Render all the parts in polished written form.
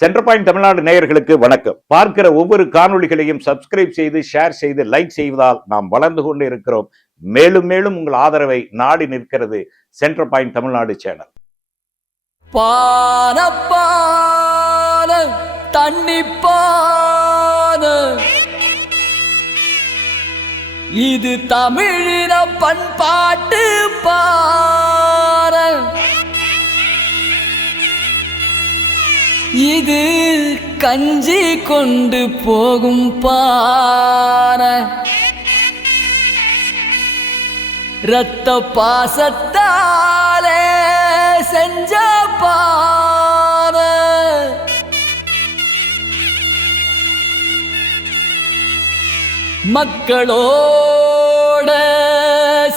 Centre point Tamil Nadu நேயர்களுக்கு வணக்கம். பார்க்கிற ஒவ்வொரு காணொளிகளையும் சப்ஸ்கிரைப் செய்து, ஷேர் செய்து, லைக் செய்வதால் நாம் வளர்ந்து கொண்டு இருக்கிறோம். மேலும் மேலும் உங்கள் ஆதரவை நாடி நிற்கிறது சென்டர் பாயிண்ட் தமிழ்நாடு சேனல். பான தண்ணி பான, இது தமிழின பண்பாட்டு பான, இது கஞ்சி கொண்டு போகும் பான, இரத்த பாசத்தாலே செஞ்ச பான, மக்களோட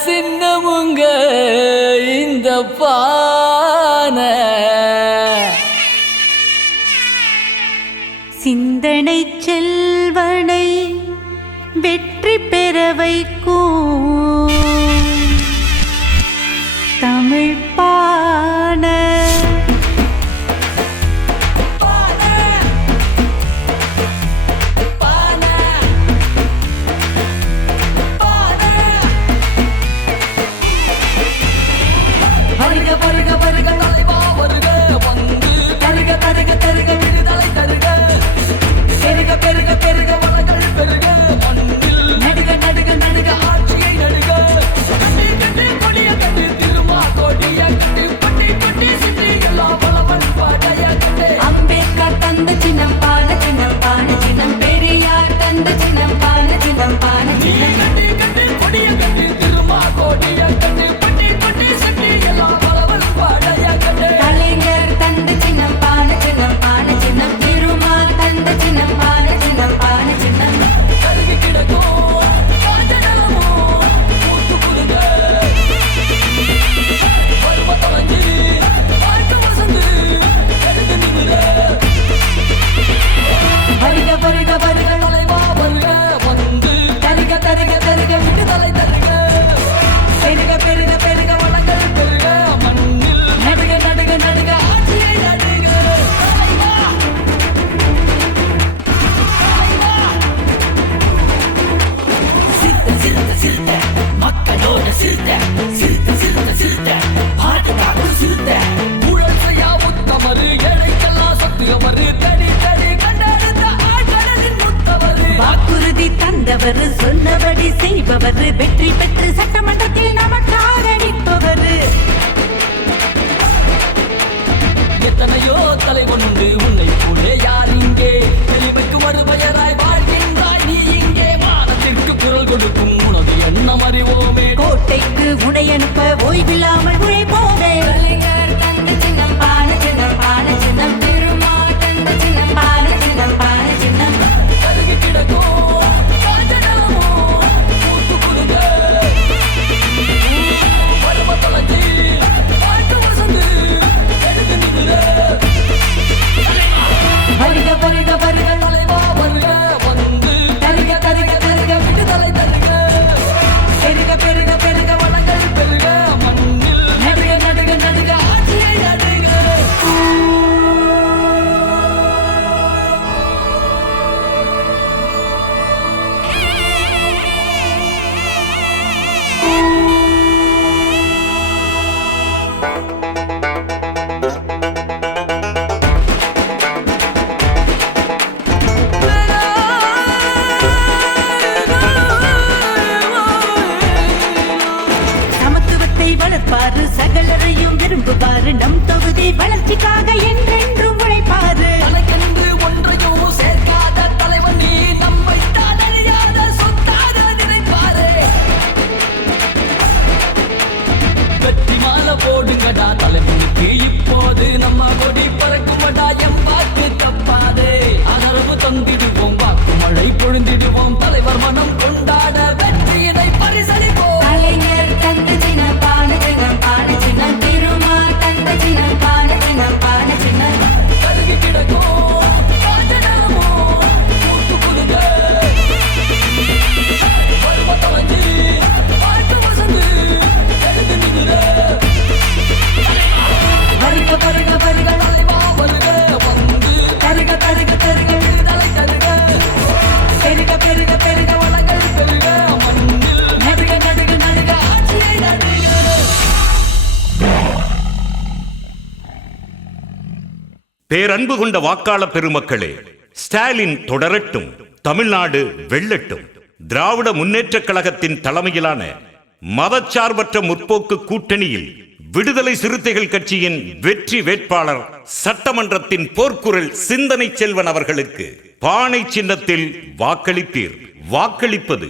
சின்னமுங்க இந்த பான, சிந்தனை செல்வனை வெற்றி பெற வைக்கும் தமிழ் பான. வருக வருக வருக தலைவா வருக, வந்து தருக தருக தருக விடுதலை தருக, பெருக பெருக பெருக வளங்கள் பெருக, மண்ணில் நடுக நடுக நடுக ஆட்சியை நடுக, கட்டி கட்டி கொடிய கட்டி திருமா கொடிய கட்டி பட்டி பட்டி சுற்றி எல்லா வளவன் பாடைய கட்டி. அம்பேத்கர் தந்த சின்னம் பான சின்னம் பான சின்னம், பெரியார் தந்த சின்னம் பான சின்னம் பான சின்னம், கட்டி கட்டி கொடிய கட்டி திருமா கொடிய கட்டி பட்டி பட்டி சுற்றி எல்லா வளவன் பாடைய கட்டி. கலைஞர் தந்த சின்னம் பான சின்னம் பான சின்னம், திருமா தந்த சின்னம் பான சின்னம் பான சின்னம், கருகி கிடக்கும் காஞ்சனமோ மூத்து புதுங்க, பருவ தொலைஞ்சி வாழ்க்கை வசந்து எடுத்து நிமிர. வருக வருக வருக தலைவா வருக, வந்து தருக தருக தருக விடுதலை தருக, பெருக பெருக பெருக வளங்கள் பெருக, மண்ணில் நடுக நடுக நடுக ஆட்சியை நடுக. தலைவா, தலைவா. சிறுத்தை சிறுத்தை சிறுத்தை மக்களோட சிறுத்தை, சிறுத்தை சிறுத்தை சிறுத்தை பாட்டுக்காக சிறுத்தை, ஊழல் செய்யா உத்தமரு, ஏழைக்கெல்லாம் சத்துகமரு, தடி தடி கண்டெடுத்த ஆட்களின் முத்தவரு. வாக்குறுதி தந்தவர், சொன்னபடி செய்பவர், வெற்றி பெற்று சட்டமன்றத்தில் நமக்காக நிற்பவர். எத்தனையோ தலைவன் உண்டு உன்னை போலே யார் இங்கே, எளிமைக்கு மறுபெயராய் வாழ்கின்றாய் நீ இங்கே, வானத்திற்கு குரல் கொடுக்கும் உனது எண்ணம் அறிவோமே. கோட்டைக்கு உடையனுப்ப ஓய்வில்லாமல் உழைப்போமே. கலைஞர் தந்த சின்னம் பான சின்னம் பான சின்னம், திருமா தந்த சின்னம் பான சின்னம் பான சின்னம், கருகி கிடக்கும் காஞ்சனமோ மூத்து புதுங்க, பருவ தொலைஞ்சி வாழ்க்கை வசந்து எடுத்து நிமிர. வருக வருக வருக தலைவா வருக, வந்து தருக தருக தருக விடுதலை தருக, பெருக பெருக பெருக வளங்கள் பெருக, மண்ணில் பேரன்பு கொண்ட வாக்காளர் பெருமக்களே, ஸ்டாலின் தொடரட்டும், தமிழ்நாடு வெல்லட்டும். திராவிட முன்னேற்றக் கழகத்தின் தலைமையிலான மதச்சார்பற்ற முற்போக்கு கூட்டணியில் விடுதலை சிறுத்தைகள் கட்சியின் வெற்றி வேட்பாளர் சட்டமன்றத்தின் போர்க்குரல் சிந்தனை செல்வன் அவர்களுக்கு பானை சின்னத்தில் வாக்களிப்பீர். வாக்களிப்பது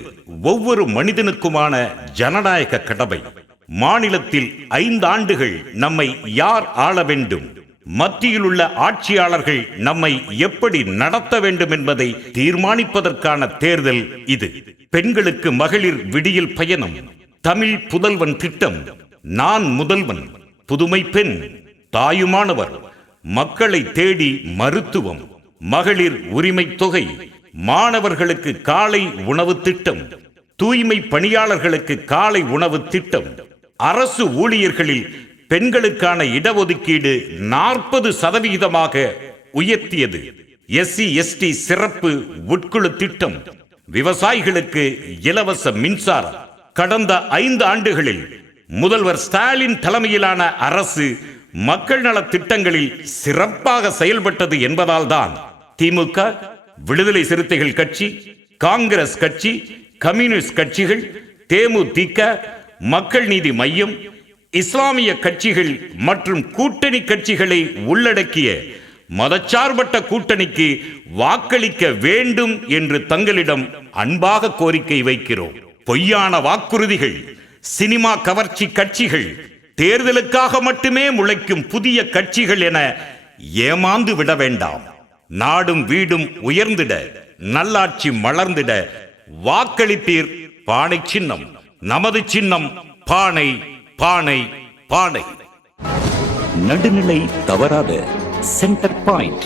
ஒவ்வொரு மனிதனுக்குமான ஜனநாயக கடமை. மாநிலத்தில் 5 ஆண்டுகள் நம்மை யார் ஆள வேண்டும், மத்தியில் உள்ள ஆட்சியாளர்கள் நம்மை எப்படி நடத்த வேண்டும் என்பதை தீர்மானிப்பதற்கான தேர்தல் இது. பெண்களுக்கு மகளிர் விடியல் பயணம், தமிழ் புதல்வன் திட்டம், நான் முதல்வன், புதுமை பெண், தாயுமானவர், மக்களை தேடி மருத்துவம், மகளிர் உரிமை தொகை, மாணவர்களுக்கு காலை உணவு திட்டம், தூய்மை பணியாளர்களுக்கு காலை உணவு திட்டம், அரசு ஊழியர்களில் பெண்களுக்கான இடஒதுக்கீடு 40% உயர்த்தியது, SC ST சிறப்பு உட்குழு திட்டம், விவசாயிகளுக்கு இலவச மின்சாரம். கடந்த 5 ஆண்டுகளில் முதல்வர் ஸ்டாலின் தலைமையிலான அரசு மக்கள் நல திட்டங்களில் சிறப்பாக செயல்பட்டது என்பதால் தான் திமுக, விடுதலை சிறுத்தைகள் கட்சி, காங்கிரஸ் கட்சி, கம்யூனிஸ்ட் கட்சிகள், தேமுதிக, மக்கள் நீதி மையம், இஸ்லாமிய கட்சிகள் மற்றும் கூட்டணி கட்சிகளை உள்ளடக்கிய மதச்சார்பற்ற கூட்டணிக்கு வாக்களிக்க வேண்டும் என்று தங்களிடம் அன்பாக கோரிக்கை வைக்கிறோம். பொய்யான வாக்குறுதிகள், சினிமா கவர்ச்சி கட்சிகள், தேர்தலுக்காக மட்டுமே முளைக்கும் புதிய கட்சிகள் என ஏமாந்து விட வேண்டாம். நாடும் வீடும் உயர்ந்திட, நல்லாட்சி மலர்ந்திட வாக்களிப்பீர். பானை சின்னம் நமது சின்னம். பானை பானை பானை. நடுநிலை தவறாத சென்டர் பாயிண்ட்.